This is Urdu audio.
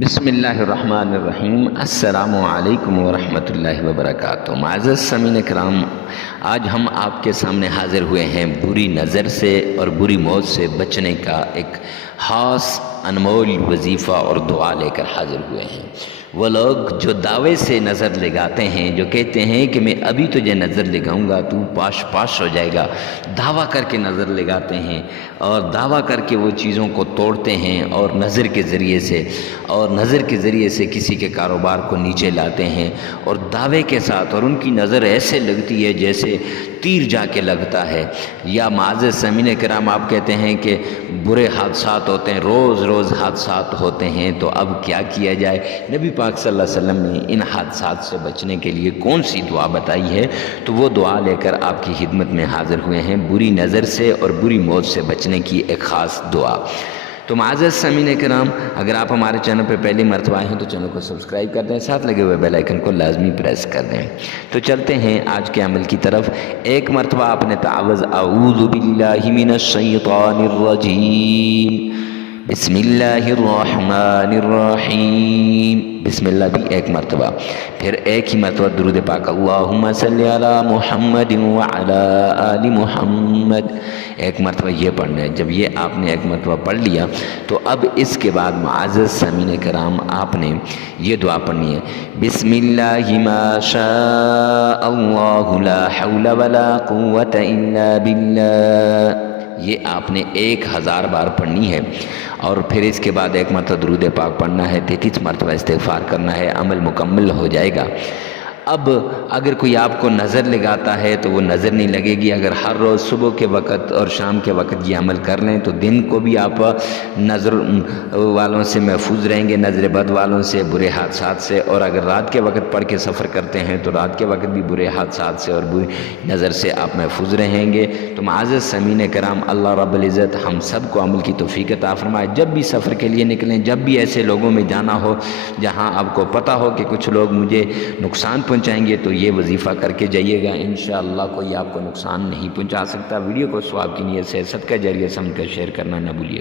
بسم اللہ الرحمن الرحیم۔ السلام علیکم ورحمۃ اللہ وبرکاتہ۔ معزز سامعین کرام، آج ہم آپ کے سامنے حاضر ہوئے ہیں بری نظر سے اور بری موت سے بچنے کا ایک خاص انمول وظیفہ اور دعا لے کر حاضر ہوئے ہیں۔ وہ لوگ جو دعوے سے نظر لگاتے ہیں، جو کہتے ہیں کہ میں ابھی تجھے نظر لگاؤں گا تو پاش ہو جائے گا، دعویٰ کر کے نظر لگاتے ہیں اور دعویٰ کر کے وہ چیزوں کو توڑتے ہیں اور نظر کے ذریعے سے کسی کے کاروبار کو نیچے لاتے ہیں اور دعوے کے ساتھ، اور ان کی نظر ایسے لگتی ہے جیسے تیر جا کے لگتا ہے۔ یا معزز سامعین کرام، آپ کہتے ہیں کہ برے حادثات ہوتے ہیں، روز حادثات ہوتے ہیں، تو اب کیا کیا جائے؟ نبی پاک صلی اللہ علیہ وسلم نے ان حادثات سے بچنے کے لیے کون سی دعا بتائی ہے؟ تو وہ دعا لے کر آپ کی خدمت میں حاضر ہوئے ہیں، بری نظر سے اور بری موت سے بچنے کی ایک خاص دعا۔ تو معزز سامعین کرام، اگر آپ ہمارے چینل پہ پہلی مرتبہ آئے ہیں تو چینل کو سبسکرائب کر دیں، ساتھ لگے ہوئے بیل آئیکن کو لازمی پریس کر دیں۔ تو چلتے ہیں آج کے عمل کی طرف۔ ایک مرتبہ آپ نے تعوذ اعوذ باللہ من الشیطان الرجیم بسم اللہ الرحمن الرحیم، بسم اللہ بھی ایک مرتبہ، پھر ایک ہی مرتبہ درود پاک اللہم صلی علی محمد وعلی آل محمد، ایک مرتبہ یہ پڑھنا ہے۔ جب یہ آپ نے ایک مرتبہ پڑھ لیا تو اب اس کے بعد معزز سامعین کرام آپ نے یہ دعا پڑھنی ہے، بسم اللہ ما شاء اللہ لا حول ولا قوة الا باللہ، یہ آپ نے 1000 بار پڑھنی ہے، اور پھر اس کے بعد ایک مرتبہ درود پاک پڑھنا ہے، 33 مرتبہ استغفار کرنا ہے، عمل مکمل ہو جائے گا۔ اب اگر کوئی آپ کو نظر لگاتا ہے تو وہ نظر نہیں لگے گی۔ اگر ہر روز صبح کے وقت اور شام کے وقت یہ عمل کر لیں تو دن کو بھی آپ نظر والوں سے محفوظ رہیں گے، نظر بد والوں سے، برے حادثات سے، اور اگر رات کے وقت پڑھ کے سفر کرتے ہیں تو رات کے وقت بھی برے حادثات سے اور بری نظر سے آپ محفوظ رہیں گے۔ تو معزز سامعین کرام، اللہ رب العزت ہم سب کو عمل کی توفیق عطا فرمائے۔ جب بھی سفر کے لیے نکلیں، جب بھی ایسے لوگوں میں جانا ہو جہاں آپ کو پتہ ہو کہ کچھ لوگ مجھے نقصان پہنچائیں گے، تو یہ وظیفہ کر کے جائیے گا، انشاءاللہ کوئی آپ کو نقصان نہیں پہنچا سکتا۔ ویڈیو کو ثواب کی نیت سے صدقہ جاریہ سمجھ کر شیئر کرنا نہ بھولیے۔